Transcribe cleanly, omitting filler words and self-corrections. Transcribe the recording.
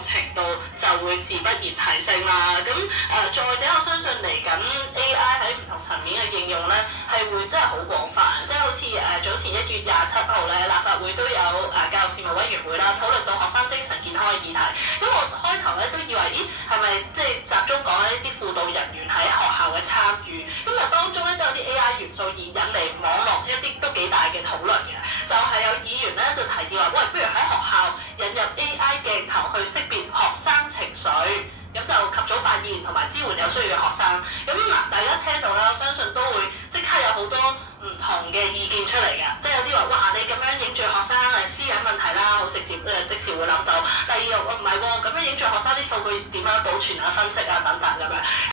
程度就會自不然提升啦。咁再者，我相信嚟緊 AI 喺唔同層面嘅應用咧，係會真係好廣泛，即係好似早前1月27號咧，立法會都有教育事務委員會啦，討論到學生精神健康嘅議題。咁我開頭咧都以為，咦係咪即係集中講一啲輔導人員喺學校嘅參與？咁但當中咧都有啲 AI 元素而引嚟網絡一啲都幾大嘅討論嘅，就係有議員咧就提議話，喂，不如喺學校引入 AI 鏡頭去識別學生情緒，咁就及早發現同埋支援有需要嘅學生。咁嗱，大家聽到啦，我相信都會即刻有好多唔同嘅意見出嚟㗎，即係有啲話，哇，你咁樣影住學生私隱問題啦，好直接即時會諗到。第二又唔係喎，咁樣影住學生啲數據點樣保存啊、分析啊等等咁樣。